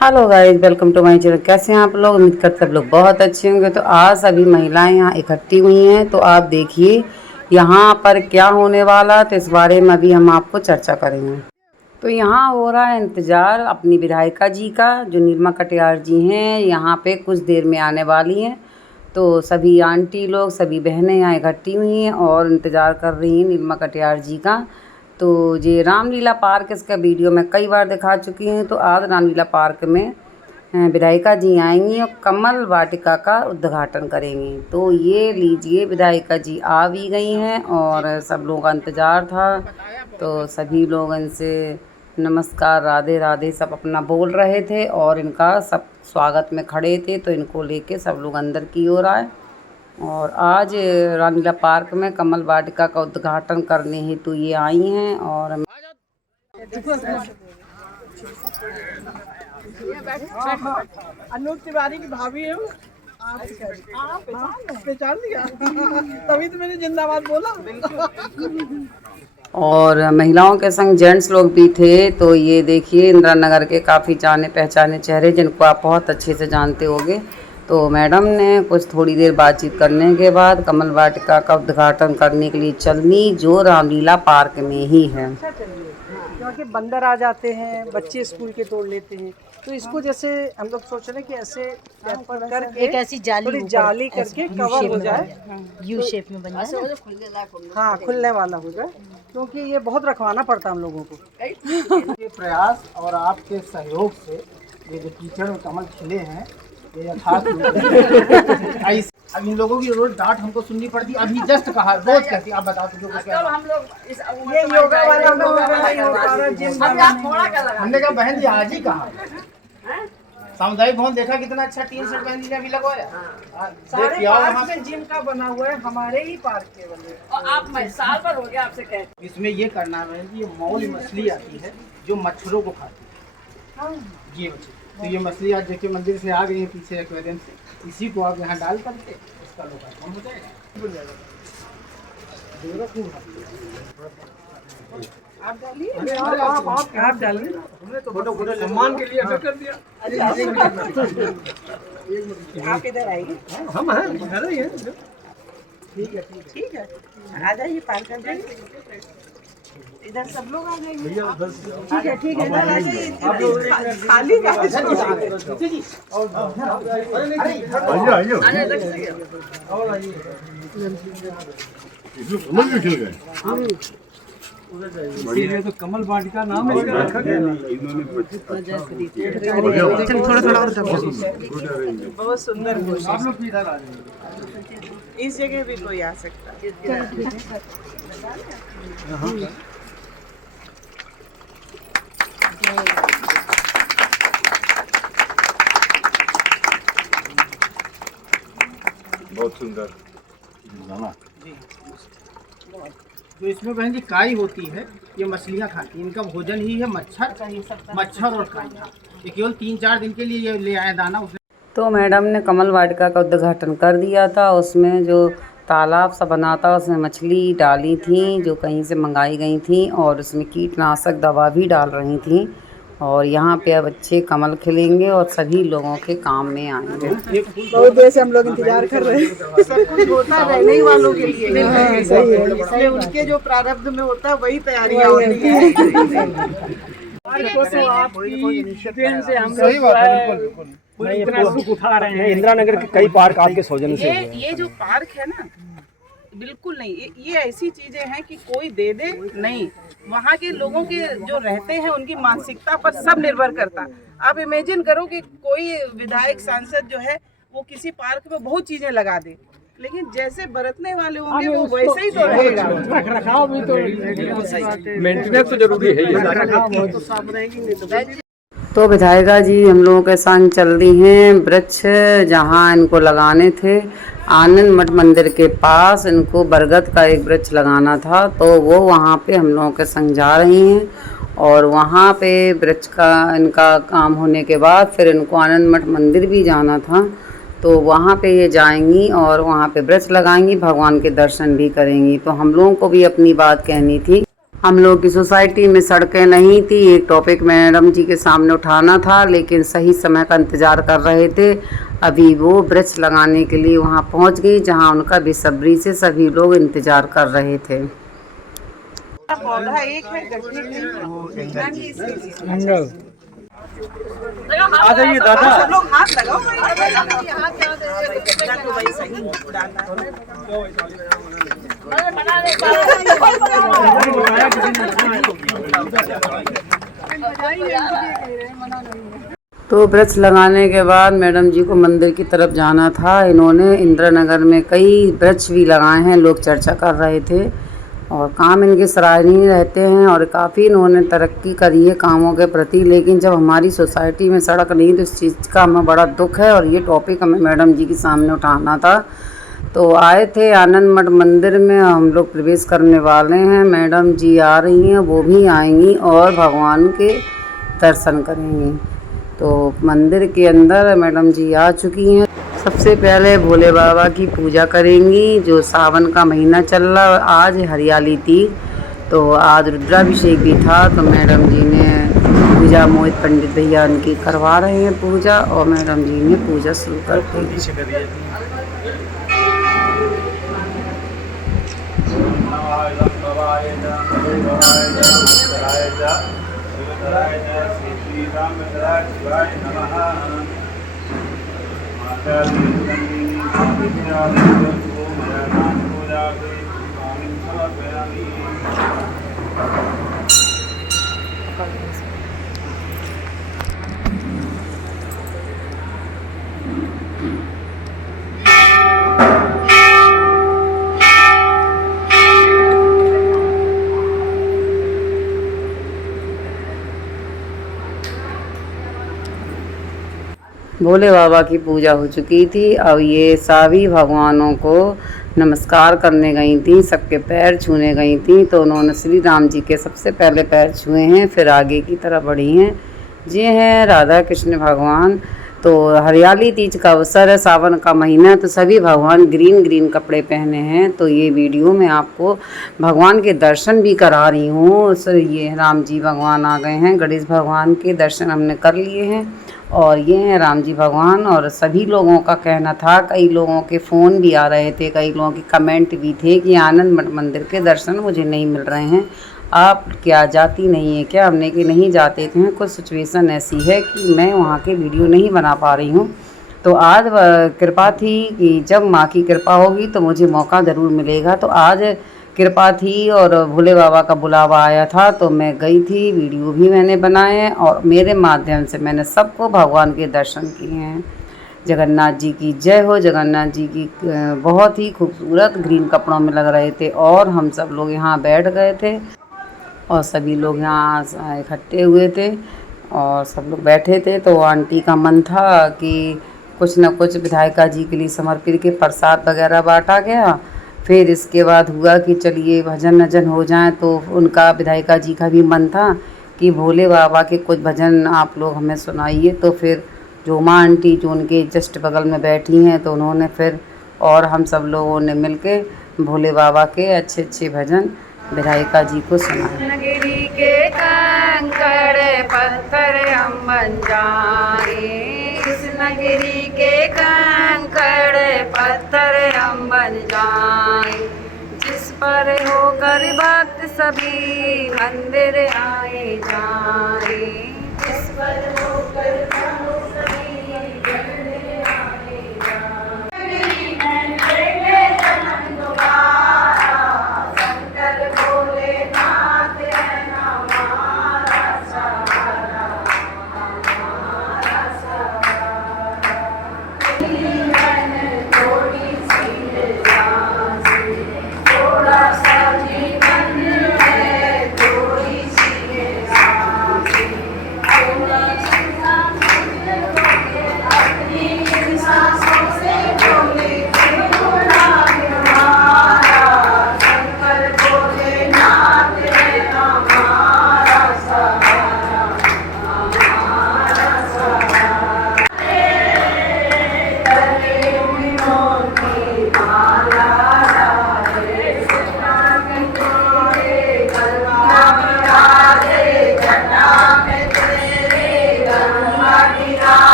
Hello guys, welcome to my channel. कैसे हैं आप लोग? उम्मीद करते सब लोग बहुत अच्छे होंगे। तो आज सभी महिलाएं यहाँ इकट्ठी हुई हैं, तो आप देखिए यहाँ पर क्या होने वाला, तो इस बारे में अभी हम आपको चर्चा करेंगे। तो यहाँ हो रहा है इंतज़ार अपनी विधायिका जी का, जो नीलिमा कटियार जी हैं। यहाँ पे कुछ देर में आने वाली हैं, तो सभी आंटी लोग, सभी बहनें यहाँ इकट्ठी हुई हैं और इंतज़ार कर रही हैं नीलिमा कटियार जी का। तो ये रामलीला पार्क, इसका वीडियो मैं कई बार दिखा चुकी हूँ। तो आज रामलीला पार्क में विधायिका जी आएंगी और कमल वाटिका का उद्घाटन करेंगी। तो ये लीजिए, विधायिका जी आ भी गई हैं और सब लोगों का इंतज़ार था। तो सभी लोग इनसे नमस्कार, राधे राधे सब अपना बोल रहे थे और इनका सब स्वागत में खड़े थे। तो इनको लेके सब लोग अंदर की ओर आए और आज रामलीला पार्क में कमल वाटिका का उद्घाटन करने हेतु ये आई हैं। और अनूप तिवारी की भाभी है। आप पहचान लिया? तभी तो मैंने जिंदाबाद बोला। और महिलाओं के संग जेंट्स लोग भी थे। तो ये देखिए इंदिरा नगर के काफ़ी जाने पहचाने चेहरे, जिनको आप बहुत अच्छे से जानते होंगे। तो मैडम ने कुछ थोड़ी देर बातचीत करने के बाद कमल वाटिका का उद्घाटन करने के लिए चल दी, जो रामलीला पार्क में ही है। क्योंकि बंदर आ जाते हैं, बच्चे स्कूल के तोड़ लेते हैं, तो इसको जैसे हम लोग सोच रहे हैं कि ऐसे पेपर करके एक ऐसी जाली जाली करके कवर हो जाए, यू शेप में बन जाए। हाँ, खुलने वाला हो जाए, क्योंकि ये बहुत रखवाना पड़ता है हम लोगों को। ये प्रयास और आपके सहयोग से ये जो कीचड़ और कमल खिले हैं, ये यथार्थ अब इन लोगों की रोज डांट हमको सुननी पड़ती। अभी जस्ट कहा रोज कहती, आप बताओ जो कुछ हम लोग ये योगा वाला हमने कहा बहन जी आज ही कहा। सामुदायिक भवन देखा कितना अच्छा टीन सेट बहन जी ने अभी लगवाया। सारे पार्क में जिम का बना हुआ है, हमारे ही पार्क के बने। और आप साल पर हो गया आपसे कह। इसमें ये करना है कि ये मौल मछली आती है जो मच्छरों को खाती है। ये मछली, तो ये मछली आज देखिए मंदिर से आ गई है पीछे एक्वेरियम से, इसी को आप यहाँ डाल करके इसका लोकार्पण हो जाएगा। आप डालिए, आप डालिए। हमने तो फोटो सम्मान के लिए कर दिया। आप इधर आइए। हम हैं, घर ही हैं। ठीक है, ठीक है, आ जाइए, पार कर जाइए। इधर सब लोग आ जाएंगे। ठीक है, ठीक है, इधर आ जाइए। खाली ये तो कमल वाटिका नाम है इसका रखा गया। थोड़ा थोड़ा और बहुत सुंदर। आप लोग भी इधर आ जाइए। इस जगह भी कोई आ सकता है। बहुत सुंदर। तो इसमें बहन जी काई होती है, ये मछलियाँ खाती हैं, इनका भोजन ही है मच्छर और काई। ये केवल 3-4 दिन के लिए ये ले आए दाना। उसने तो मैडम ने कमल वाटिका का उद्घाटन कर दिया था। उसमें जो तालाब सा बना था, उसमें मछली डाली थी जो कहीं से मंगाई गई थी, और उसमें कीटनाशक दवा भी डाल रही थी। और यहाँ पे अब अच्छे कमल खिलेंगे और सभी लोगों के काम में आएंगे। बहुत देर से हम लोग इंतजार कर रहे हैं। सब कुछ होता रहने ही वालों के लिए। सही है, इसलिए उनके जो प्रारब्ध में होता है वही तैयारियां होती है। तो आपकी देन से हम सही बात है, बिल्कुल इतना सुख उठा रहे हैं। इंदिरा नगर के कई पार्क आपके सौजन्य से हुए हैं। ये जो पार्क है ना, बिल्कुल नहीं, ये ऐसी चीजें हैं कि कोई दे दे नहीं, वहाँ के लोगों के जो रहते हैं उनकी मानसिकता पर सब निर्भर करता। आप इमेजिन करो कि कोई विधायक सांसद जो है वो किसी पार्क में बहुत चीजें लगा दे, लेकिन जैसे बरतने वाले होंगे वो वैसे ही तो रहेगा। रखरखाव भी तो मेंटेनेंस तो जरूरी है ये। तो सब रहेंगे। तो विधायिका जी हम लोगों के संग चल रही हैं वृक्ष जहाँ इनको लगाने थे। आनंद मठ मंदिर के पास इनको बरगद का एक वृक्ष लगाना था, तो वो वहाँ पे हम लोगों के संग जा रही हैं। और वहाँ पे वृक्ष का इनका काम होने के बाद फिर इनको आनंद मठ मंदिर भी जाना था, तो वहाँ पे ये जाएंगी और वहाँ पे वृक्ष लगाएंगी, भगवान के दर्शन भी करेंगी। तो हम लोगों को भी अपनी बात कहनी थी। हम लोग की सोसाइटी में सड़कें नहीं थी, एक टॉपिक मैडम जी के सामने उठाना था, लेकिन सही समय का इंतज़ार कर रहे थे। अभी वो वृक्ष लगाने के लिए वहाँ पहुँच गई, जहाँ उनका बेसब्री से सभी लोग इंतज़ार कर रहे थे। पौधा एक है, गठनी नहीं आ जाइए दादा। सब लोग हाथ लगाओ तो भाई सही उड़ाना तो वृक्ष लगाने के बाद मैडम जी को मंदिर की तरफ जाना था। इन्होंने इंदिरानगर में कई वृक्ष भी लगाए हैं, लोग चर्चा कर रहे थे और काम इनके सराहनीय रहते हैं और काफ़ी इन्होंने तरक्की करी है कामों के प्रति। लेकिन जब हमारी सोसाइटी में सड़क नहीं तो इस चीज़ का हमें बड़ा दुख है और ये टॉपिक हमें मैडम जी के सामने उठाना था। तो आए थे आनंद मठ मंदिर में, हम लोग प्रवेश करने वाले हैं। मैडम जी आ रही हैं, वो भी आएंगी और भगवान के दर्शन करेंगी। तो मंदिर के अंदर मैडम जी आ चुकी हैं। सबसे पहले भोले बाबा की पूजा करेंगी। जो सावन का महीना चल रहा, आज हरियाली थी तो आज रुद्राभिषेक भी था, तो मैडम जी ने पूजा मोहित पंडित भैया उनकी करवा रहे हैं पूजा और मैडम जी ने पूजा शुरू कर दी। भोले बाबा की पूजा हो चुकी थी। अब ये सभी भगवानों को नमस्कार करने गई थी, सबके पैर छूने गई थी। तो उन्होंने श्री राम जी के सबसे पहले पैर छुए हैं, फिर आगे की तरफ बढ़ी हैं। ये हैं राधा कृष्ण भगवान। तो हरियाली तीज का अवसर है, सावन का महीना, तो सभी भगवान ग्रीन ग्रीन कपड़े पहने हैं। तो ये वीडियो में आपको भगवान के दर्शन भी करा रही हूँ। सर ये राम जी भगवान आ गए हैं, गणेश भगवान के दर्शन हमने कर लिए हैं और ये हैं राम जी भगवान। और सभी लोगों का कहना था, कई लोगों के फ़ोन भी आ रहे थे, कई लोगों के कमेंट भी थे कि आनंद मठ मंदिर के दर्शन मुझे नहीं मिल रहे हैं, आप क्या जाती नहीं है क्या? हमने कि नहीं जाते थे, कुछ सिचुएशन ऐसी है कि मैं वहाँ के वीडियो नहीं बना पा रही हूँ। तो आज कृपा थी कि जब माँ की कृपा होगी तो मुझे मौका ज़रूर मिलेगा। तो आज कृपा थी और भोले बाबा का बुलावा आया था तो मैं गई थी, वीडियो भी मैंने बनाए और मेरे माध्यम से मैंने सबको भगवान के दर्शन किए हैं। जगन्नाथ जी की जय हो। जगन्नाथ जी की बहुत ही खूबसूरत ग्रीन कपड़ों में लग रहे थे और हम सब लोग यहाँ बैठ गए थे और सभी लोग यहाँ इकट्ठे हुए थे और सब लोग बैठे थे। तो आंटी का मन था कि कुछ न कुछ विधायिका जी के लिए समर्पित के प्रसाद वगैरह बांटा गया। फिर इसके बाद हुआ कि चलिए भजन वजन हो जाए, तो उनका विधायिका जी का भी मन था कि भोले बाबा के कुछ भजन आप लोग हमें सुनाइए। तो फिर जो माँ आंटी जो उनके जस्ट बगल में बैठी हैं, तो उन्होंने फिर और हम सब लोगों ने मिलके भोले बाबा के अच्छे अच्छे भजन विधायिका जी को सुनाए। नगरी के कंकड़ पत्थर हम बन जाए, इस नगरी के कंकड़ पत्थर हम बन जाए, जिस पर होकर भक्त सभी मंदिर आए जाए, जिस पर होकर भक्त सभी मंदिर आए जाए।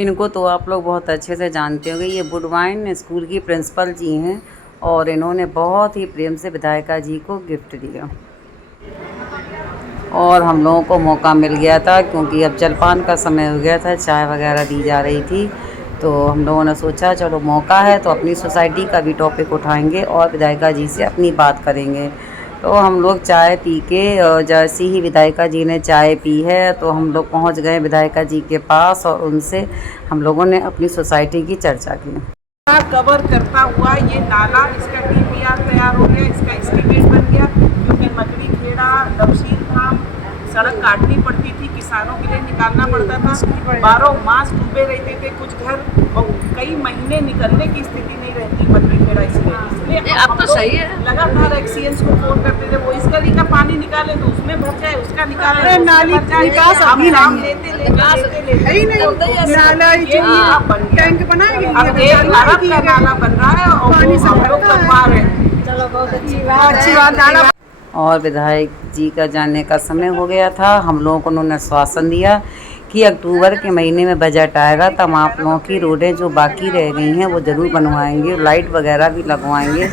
इनको तो आप लोग बहुत अच्छे से जानते होंगे। ये वुडवाइन स्कूल की प्रिंसिपल जी हैं और इन्होंने बहुत ही प्रेम से विधायिका जी को गिफ्ट दिया और हम लोगों को मौका मिल गया था क्योंकि अब जलपान का समय हो गया था, चाय वगैरह दी जा रही थी, तो हम लोगों ने सोचा चलो मौका है तो अपनी सोसाइटी का भी टॉपिक उठाएंगे और विधायिका जी से अपनी बात करेंगे। तो हम लोग चाय पी के जैसे ही विधायिका जी ने चाय पी है तो हम लोग पहुंच गए विधायिका जी के पास और उनसे हम लोगों ने अपनी सोसाइटी की चर्चा की। कवर करता हुआ ये नाला, इसका DPR तैयार हो गया, इसका एस्टीमेट बन गया क्योंकि मकड़ी खेड़ा नवशील धाम सड़क काटनी पड़ती थी, किसानों के लिए निकालना पड़ता था, 12 मास डूबे रहते थे कुछ घर और कई महीने निकलने की स्थिति नहीं रहती मकड़ी खेड़ा। इसलिए अब तो सही है, लगातार एक्सीएंस को फोन करते थे वो इस गली का पानी निकाले तो उसमें भर जाए, उसका निकाले नाली निकास अभी नाम लेते टैंक बनाएंगे। अब 1 अरब का नाला बन रहा है और हम लोग बनवा रहे हैं। चलो बहुत अच्छी बात। और विधायक जी का जाने का समय हो गया था। हम लोगों को उन्होंने आश्वासन दिया कि अक्टूबर के महीने में बजट आएगा तब आप लोगों की रोडें जो बाकी रह गई हैं वो ज़रूर बनवाएंगे, लाइट वगैरह भी लगवाएंगे।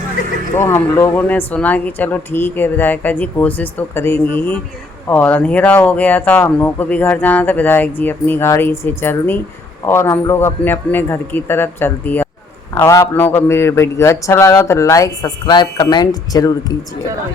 तो हम लोगों ने सुना कि चलो ठीक है विधायिका जी कोशिश तो करेंगी ही। और अंधेरा हो गया था, हम लोगों को भी घर जाना था, विधायक जी अपनी गाड़ी से चल दी और हम लोग अपने अपने घर की तरफ चल दिया। अब आप लोगों को मेरी वीडियो अच्छा लगा तो लाइक सब्सक्राइब कमेंट ज़रूर कीजिएगा।